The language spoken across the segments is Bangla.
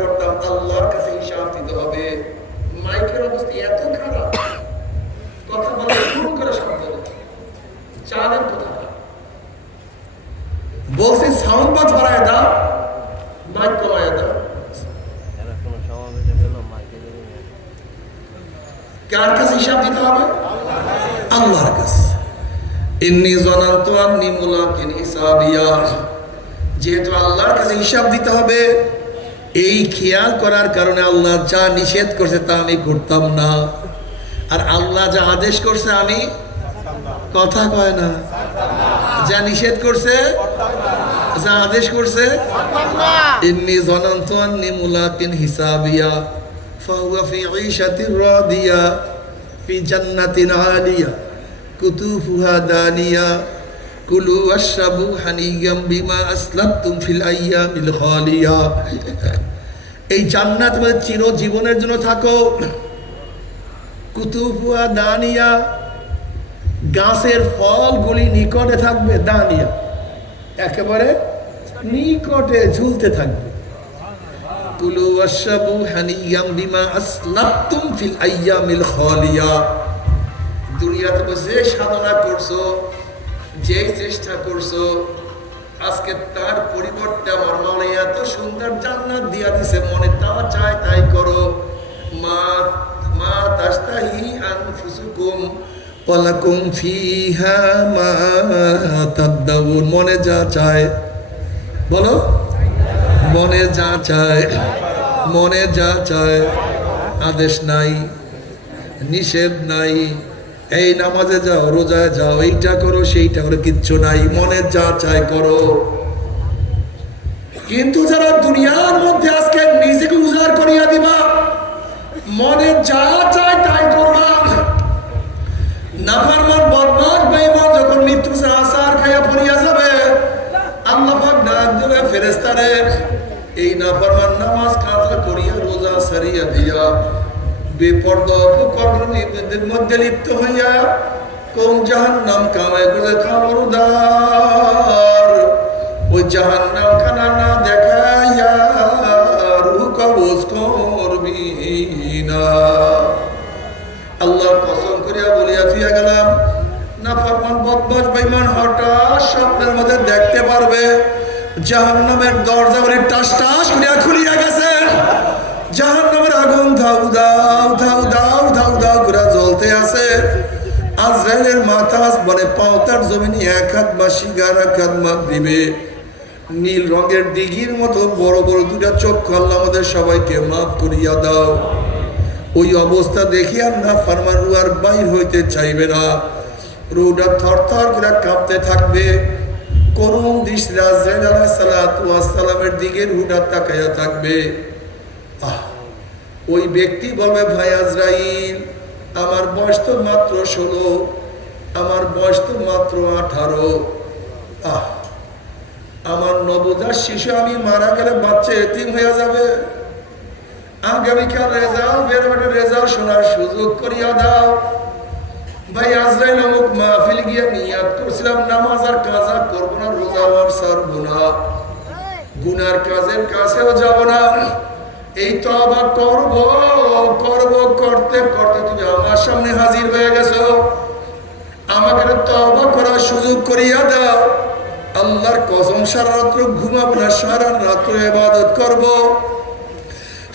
করতাম আল্লাহর কাছে হিসাব দিতে হবে। মাইকের অবস্থা এত খারাপ, কথা বলা শুরু করে শব্দ চালের কথা বলছি, সাউন্ড বাজ বাড়ায় দাও, মাইক কমায় দাও। কার কাছে হিসাব দিতে হবে? আল্লাহর কাছে। ইন্নী যানানতু আন্নী মুলাকিন হিসাবিয়া, যেহেতু আল্লাহর কাছে হিসাব দিতে হবে, এই খেয়াল করার কারণে আল্লাহ যা নিষেধ করছে তা আমি করতাম না, আর আল্লাহ যা আদেশ করছে আমি কথা কয় না, যা নিষেধ করছে যা আদেশ করছে। ইন্নী যানানতু আন্নী মুলাকিন হিসাবিয়া ফাহুয়া ফি ঈশাতির রাদিয়া ফি জান্নাতিন আলিয়া কুতুফুহা দানিয়া কুলু ওয়াশরাবু হানিয়াম বিমা আসলাফতুম ফিল আইয়ামিল খালিয়া। এই জান্নাত মানে চিরজীবনের জন্য থাকো। কুতুফুহা দানিয়া, গাছের ফলগুলি নিকটে থাকবে, দানিয়া একেবারে নিকটে ঝুলতে থাকবে। কুলু ওয়াশরাবু হানিয়াম বিমা আসলাফতুম ফিল আইয়ামিল খালিয়া। দুনিয়াতে বসে সাধনা করছো, যে চেষ্টা করছো, আজকে তার পরিবর্তে আমার মনে এত সুন্দর জান্নাত দিয়া দিছে, মনে তা চায় তাই করো। মা মা তাস্তাহি আনফুসুকুম ওয়ালাকুম ফিহা মা তাদাউন। মনে যা চায় বলো, মনে যা চায়, মনে যা চায়। আদেশ নাই, নিষেধ নাই, এই নামাজে যাও, রোজায় যাও, এইটা করো সেইটা করো, কিচ্ছু নাই, মনে যা চায় করো। কিন্তু যারা দুনিয়ার মধ্যে আজকে নিজেকে উজাড় করিয়া দিবা, মনে যা চায় তাই করবা, নাফরমান বদমাশ বেঈমান যখন মৃত্যু আসার খাইয়া পড়িয়া যাবে, আল্লাহ পাক ডাক দেবে ফেরেশতারে, এই নাফরমান নামাজ কাজা করিয়া রোজা সারিয়া দিয়া বেপরদা অপকর্মের মধ্যে লিপ্ত হইয়া কোন জাহান্নাম কামাই করে খবরদার, ওই জাহান্নাম খানা না দেখাইয়া রূহ কবজ করবি না। আল্লাহর কসম করিয়া বলিয়া ফিয়া গেলাম, নাফরমান বদমাশ বেঈমান হঠাৎ স্বপ্নের মধ্যে দেখতে পারবে জাহান্নামের দরজা বলে টাস টাস করিয়া খুলিয়া গেছে, জাহান্নামের আগুন ধাউ দাউ ধাউ দাউ ধাউ দাউ করে জ্বলতে আছে। আজরাইলের মাথা বলে পাওতার জমিনে এক হাত বা শিগার এক হাত মাপ দিবে। নীল রঙের দিঘির মতো বড় বড় দুটা চক্ষু আল্লাহ আমাদের সবাইকে মাফ করিয়া দাও। ওই অবস্থা দেখিয়া না ফারমান রু আর বাইর হইতে চাইবে না, রুটা থর থর করে কাঁপতে থাকবে। করুণ দৃষ্টি আজরাইল আলাইহিস সালাতু ওয়াস সালামের দিকে রুটা তাকাইয়া থাকবে। ওই ব্যক্তি বলবে, ভাই আজরাইল, আমার বয়স তো মাত্র 16, আমার বয়স তো মাত্র 18। আমার নবজাত শিশু, আমি মারা গেলে বাচ্চা এতিম হয়ে যাবে। আগামীকাল রেজাল্ট বের হবে, রেজাল্ট শোনার সুযোগ করিয়া দাও। ভাই আজরাইল, অমুক মাহফিল গিয়ে নিয়াত করছিলাম নামাজ আর কাজা করবো না, রোজা আর ছাড়বো না, গুনার কাজের কাছেও যাব না, এই তওবা করব করব করতে করতে তুমি আমার সামনে হাজির হয়ে গেছো। আমাকে তওবা করার সুযোগ করিয়া দাও। আল্লাহর কসম, সারা রাত্র ঘুমাবো না, সারা রাত্র ইবাদত করব,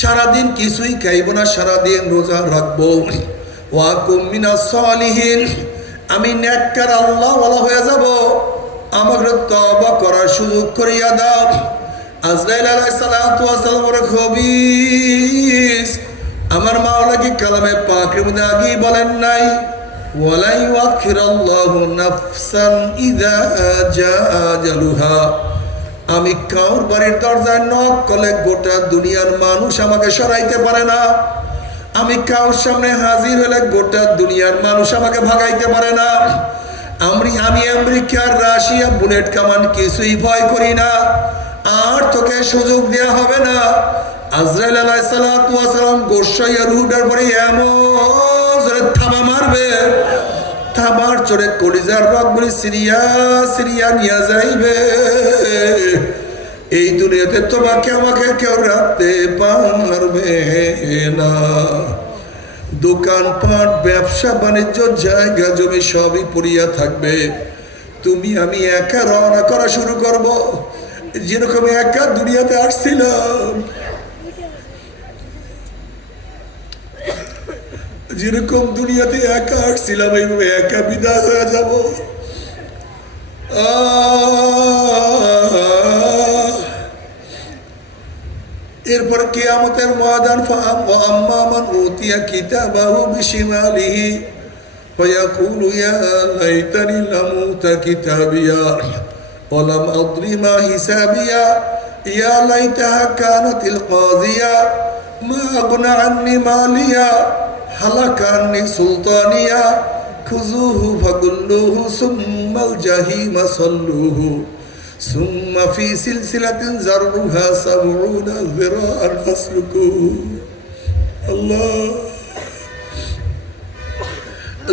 সারাদিন কিছুই খাইব না, সারাদিন রোজা রাখবো। ওয়াকুম মিনাস সালিহিন, আমি নেককার আল্লাহওয়ালা হয়ে যাব। আমাকে তওবা করার সুযোগ করিয়া দাও। আজরাইল আলাইহিস সালাতু ওয়াস সালামের খবীস আমার মাওলা কি কালামে পাকের মধ্যে আগেই বলেন নাই, ওয়ালা ইউআখিরুল্লাহু নাফসান ইযা জাআ আজালুহা। আমি কাউর বাড়ির দরজায় নক করলে গোটা দুনিয়ার মানুষ আমাকে সরাইতে পারে না। আমি কাউর সামনে হাজির হলে গোটা দুনিয়ার মানুষ আমাকে ভাগাইতে পারে না। আমি আমেরিকার রাশিয়া বুলেট কামান কিছুই ভয় করি না, আর তোকে সুযোগ দেওয়া হবে না। আজরাইল আলাইহিস সালাতু ওয়াস সালাম গোসাইয়া রুহুটার পরে এমন জোরে থাবা মারবে, থাবার চড়ে কলিজার রগগুলি সিরিয়া সিরিয়া নিয়ে যাইবে। এই দুনিয়াতে তোমাকে আমাকে কেউ রাখতে পারবে না। দোকানপাট, ব্যবসা বাণিজ্য, জায়গা জমি সবই পড়িয়া থাকবে। তুমি আমি একা রওনা করা শুরু করব। যেরকম একা দুনিয়াতে আসছিলাম, যেরকম দুনিয়াতে একা আসছিলাম, এইভাবে একা বিদায় হয়ে যাব। এরপর কিয়ামতের ময়দান, ফাআম্মা মান উতিয়া কিতাবাহু বিশিমালিহি ফায়াকুলু ইয়া লাইতানি লাম উতা কিতাবিয়া ওয়া লাম আদরি মা হিসাবিয়া ইয়া লাইতাহা কানাতিল কাযিয়া মা আগনা আন্নি মালিয়া হালাকা আন্নি সুলতানিয়া খুযুহু ফাগুল্লুহু সুম্মাল জাহিমা সাল্লুহু সুম্মা ফি সিলসিলাতিন যাররুহা সাবউনা যিরাআন ফাসলুকুহু। আল্লাহ,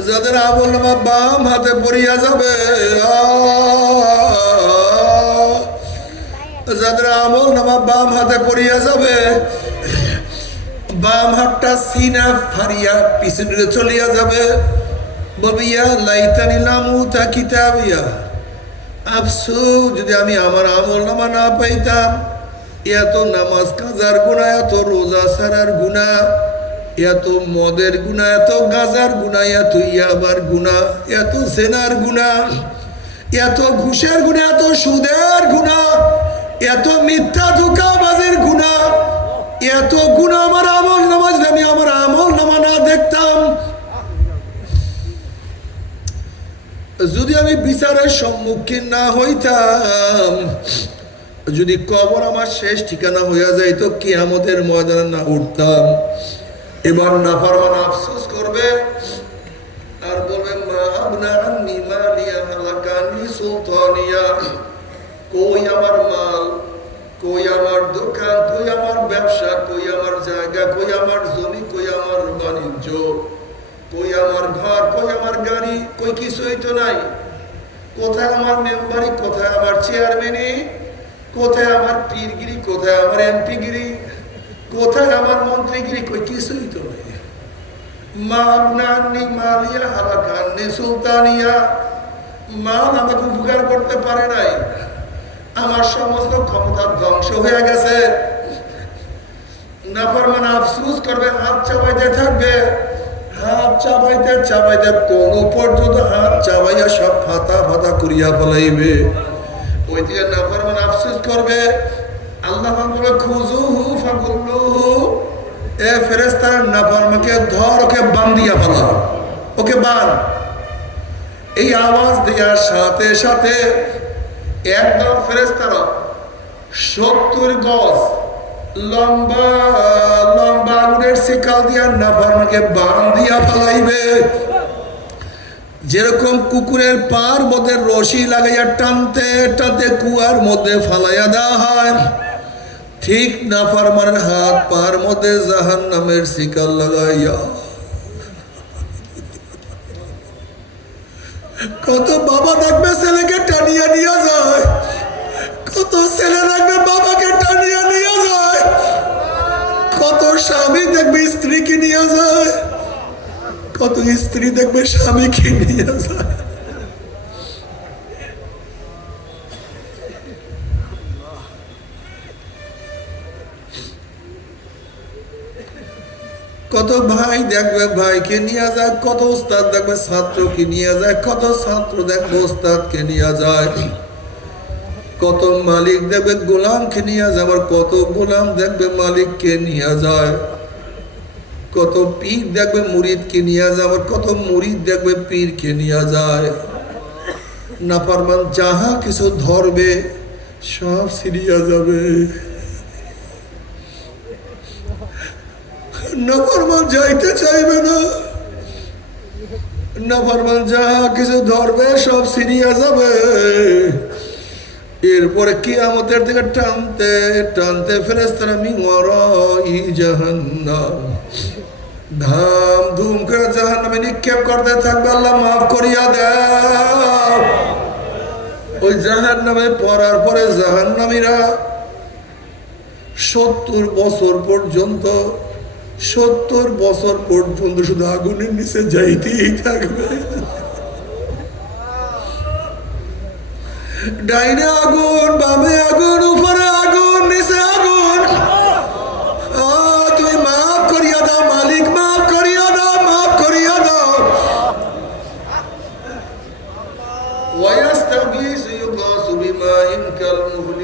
যাদের আমলনামা বাম হাতে পড়িয়া যাবে, যাদের আমলনামা বাম হাতে পড়িয়া যাবে, বাম হাতটা সিনা ফারিয়া পিছনে চলিয়া যাবে। বলবে ইয়া লাইতানি লাম উতা কিতাবিয়া, আফসোস যদি আমি আমার আমলনামা না পাইতাম। এত নামাজ কাজার গুনাহ, এত রোজা ছাড়ার গুনাহ, এত মদের গুনাহ, এত গাজার গুনাহ, এত ইয়াবার গুনাহ, এত সেনার গুনাহ, এত ঘুষের গুনাহ, এত সুদের গুনাহ, এত মিথ্যা ধোঁকাবাজের গুনাহ, এত গুনাহ আমার আমলনামা যদি আমি আমার আমলনামা না দেখতাম, যদি আমি বিচারের সম্মুখীন না হইতাম, যদি কবর আমার শেষ ঠিকানা হইয়া যাইতো, কিয়ামতের ময়দানে না উঠতাম, এবার নাফরমান আফসোস করবে আর বলবে মা আগনা আন্নি মালিয়া হালাকা আন্নি সুলতানিয়া। কই আমার মাল, কই আমার দোকান, কই আমার ব্যবসা, কই আমার জায়গা, কই আমার জমি, কই আমার বাণিজ্য, কই আমার ঘর, কই আমার গাড়ি, কই কিছুই তো নাই। কোথায় আমার মেম্বারি, কোথায় আমার চেয়ারম্যানি, কোথায় আমার পীরগিরি, কোথায় আমার এমপিগিরি, কোথায় আমার মন্ত্রীগিরি, কই কিছুই তো নাই। মাগনানি মালিয়া হালাকানি সুলতানিয়া, মাল আমাকে উপকার করতে পারে নাই, আমার সমস্ত ক্ষমতা ধ্বংস হয়ে গেছে। নাফরমান আফসোস করবে, হাত চাবাইতে থাকবে, হাত চাবাইতে চাবাইতে কোন পর্যন্ত হাত চাবাইয়া সব ফাতা ফাতা করিয়া ফেলাইবে। ওই দিকে নাফরমান আফসোস করবে, আল্লাহ বলবে খুযুহু ফাগুল্লুহু, এ ফেরেশতা নাফরমানকে ধর, ওকে বান্ধিয়া ফেলাও, ওকে বান। এই আওয়াজ দেওয়ার সাথে সাথে একদম ফেরেশতারা 70 গজ লম্বা লম্বা আগুনের শিকাল দিয়া নাফরমানকে বান্ধিয়া ফেলাইবে। যেরকম কুকুরের পার মধ্যে রশি লাগাইয়া টানতে টানতে কুয়ার মধ্যে ফালাইয়া দেওয়া হয়, ঠিক নাফরমানের হাত পার মধ্যে জাহান্নামের শিকাল লাগাইয়া। কত বাবা দেখবে ছেলেকে টানিয়া নিয়ে যায়, কত ছেলে দেখবে বাবাকে টানিয়া নিয়ে যায়, কত স্বামী দেখবে স্ত্রীকে নিয়ে যায়, কত স্ত্রী দেখবে স্বামীকে নিয়ে যায়। কত ভাই দেখবে ভাইকে নিয়ে যায়, কত উস্তাদ দেখবে ছাত্রকে নিয়ে যায়, কত ছাত্র দেখবে উস্তাদকে নিয়ে যায়, কত মালিক দেখবে গোলামকে নিয়ে যায়, আবার কত গোলাম দেখবে মালিককে নিয়ে যায়, কত পীর দেখবে মুরিদকে নিয়ে যায়, আবার কত মুরিদ দেখবে পীরকে নিয়ে যায়। নাফরমান যাহা কিছু ধরবে সব ছিড়িয়া যাবে। নাফরমান যাইতে চাইবে না, নাফরমান যাহা কিছু ধরবে সব ছিড়িয়া যাবে। এরপরে কিয়ামতের দিকে টানতে টানতে ফেরেশতারা মিন ওয়ারাই জাহান্নাম, ধাম ধুম করে জাহান্নামে নিক্ষেপ করতে থাকবে। আল্লাহ মাফ করিয়া দাও। ওই জাহান্নামে পড়ার পরে জাহান্নামীরা 70 বছর পর্যন্ত 70 বছর পর্যন্ত শুধু আগুনের নিচে যাইতেই থাকবে। ডাইনে আগুন, বামে আগুন, উপরে আগুন, নিচে আগুন। তুমি মাফ করিয়া দাও মালিক, মাফ করিয়া দাও, মাফ করিয়া দাও। ويستغيث يغاث بماء كالمهل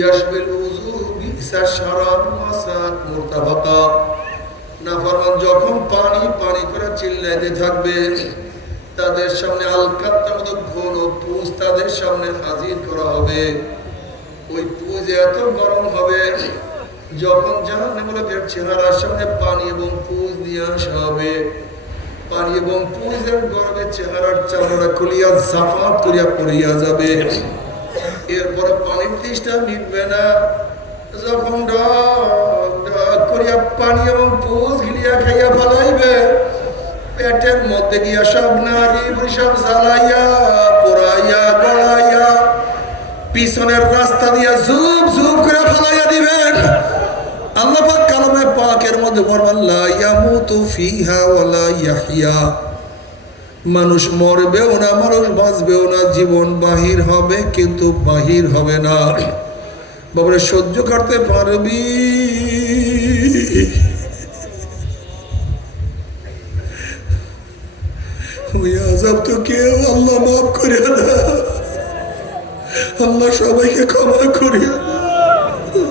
يشوي الوجوه بئس الشراب وساءت مرتفقا। নাফরমান যখন পানি পানি করে চিল্লাইতে থাকবে, তাদের সামনে আলকাত্তার মতো ঘন পুঁজ তাদের সামনে হাজির করা হবে। ওই পুঁজ এত গরম হবে, যখন জাহান্নামীদের চেহারার সামনে পানি এবং পুঁজ নিয়ে আসা হবে, পানি এবং পুঁজের গরমে চেহারার চামড়া খুলিয়া জাফাত করিয়া পড়িয়া যাবে। এরপরে পানির তৃষ্ণা মিটবে না, যখন ডাক ডাক করিয়া পানি এবং পুঁজ গিলিয়া খাইয়া ফেলাইবে, পেটের মধ্যে গিয়া সব নারী সব জ্বালাইয়া পোড়াইয়া গড়াইয়া পিছনের রাস্তা দিয়া ঝুপ ঝুপ করে ফেলাইয়া দিবেন। আল্লাহ পাক কালামে পাকের মধ্যে বলবেন লা ইয়ামুতু ফিহা ওয়ালা ইয়াহইয়া। মানুষ মরবেও না, মানুষ বাঁচবেও না, জীবন বাহির হবে কিন্তু বাহির হবে না। বাবারে সহ্য করতে পারবি? ওই আযাব তো কেউ আল্লাহ মাফ করিয়া দাও, আল্লাহ সবাইকে ক্ষমা করিয়া দাও,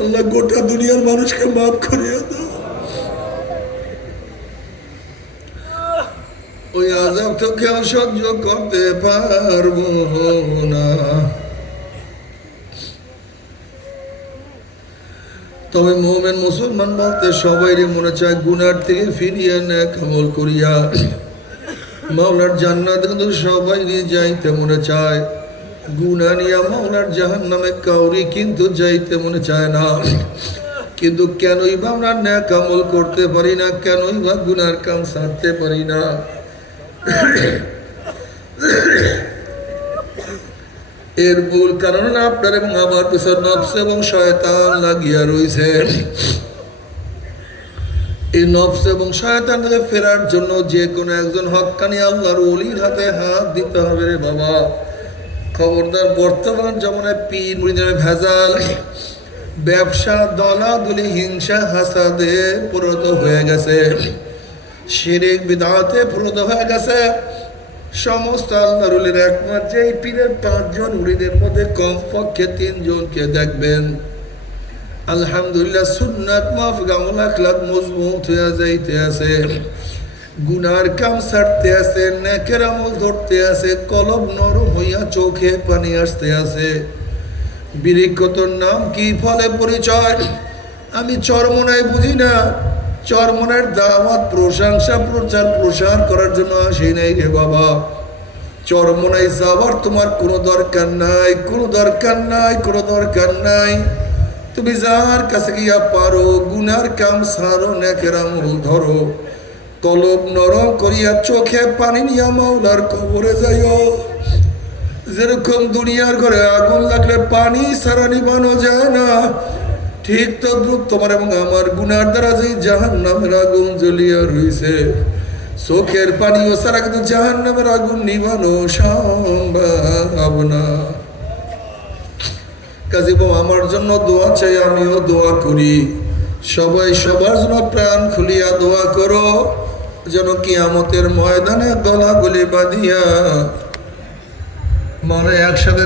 আল্লাহ গোটা দুনিয়ার মানুষকে মাফ করিয়া দাও। ওই আযাব তো কেউ সহ্য করতে পারবো না। তবে মুমিন মুসলমান বলতে সবাইরে মনে চায় গুনার থেকে ফিরিয়ে নেক আমল করিয়া মাওলার জান্নাত কিন্তু সবাই যাইতে মনে চায়। গুনাহ নিয়া মাওলার জাহান্নামে কাউরি কিন্তু যাইতে মনে চায় না। কিন্তু কেনই বা আমরা নেক আমল করতে পারি না, কেনই বা গুনার কাম ছাড়তে পারি না? এর মূল কারণ আপনার এবং আমার পিছনে নফস এবং শয়তান লাগিয়া রয়েছে। এই নফস এবং শয়তান থেকে ফেরার জন্য যে কোনো একজন হক্কানি আল্লাহর ওলির হাতে হাত দিতে হবে রে বাবা। খবরদার, বর্তমান জমানায় পীর মুরিদের ভেজাল, ব্যবসা, দলাদলি, হিংসা, হাসাদে পরিণত হয়ে গেছে, শিরক বিদআতে পরিণত হয়ে গেছে। সমস্ত আল্লাহর ওলির একমাত্র এই পীরের 5 জন মুরিদের মধ্যে কমপক্ষে 3 জনকে দেখবেন আলহামদুলিল্লাহ সুন্নাত মাফিক আমল আখলাক মজবুত হয়ে যাইতে আছে, গুনার কাম ছাড়তে আছে, নেকের আমল ধরতে আছে, কলব নরম হইয়া চোখে পানি আসতে আছে। বিরিক্ষতর নাম কি, ফলে পরিচয় আমি চরমনায় বুঝি না। চরমনের দাওয়াত, প্রশংসা, প্রচার প্রসার করার জন্য আসি নাই রে বাবা। চরমনায় যাওয়ার তোমার কোনো দরকার নাই, কোনো দরকার নাই, কোনো দরকার নাই। তুমি যার কাছে গিয়া পারো গুনার কাম সারো, নেকের আমল ধরো, কলব নরম করিয়া চোখে পানি নিয়া মাওলার কবরে যাইও। যেরকম দুনিয়ার ঘরে আগুন লাগলে পানি সারা নিবানো যায় না, ঠিক তদ্রুপ তোমার এবং আমার গুনার দ্বারা যে জাহান্নামের আগুন জ্বলিয়া রয়েছে, চোখের পানিও সারা কিন্তু জাহান্নামের আগুন নিবানো সম্ভব না। কাজী বাবা আমার জন্য দোয়া চাই, আমিও দোয়া করি। সবাই সবার জন্য প্রাণ খুলিয়া দোয়া করো, যেন কিয়ামতের ময়দানে গলাগলি বাঁধিয়া মানে একসাথে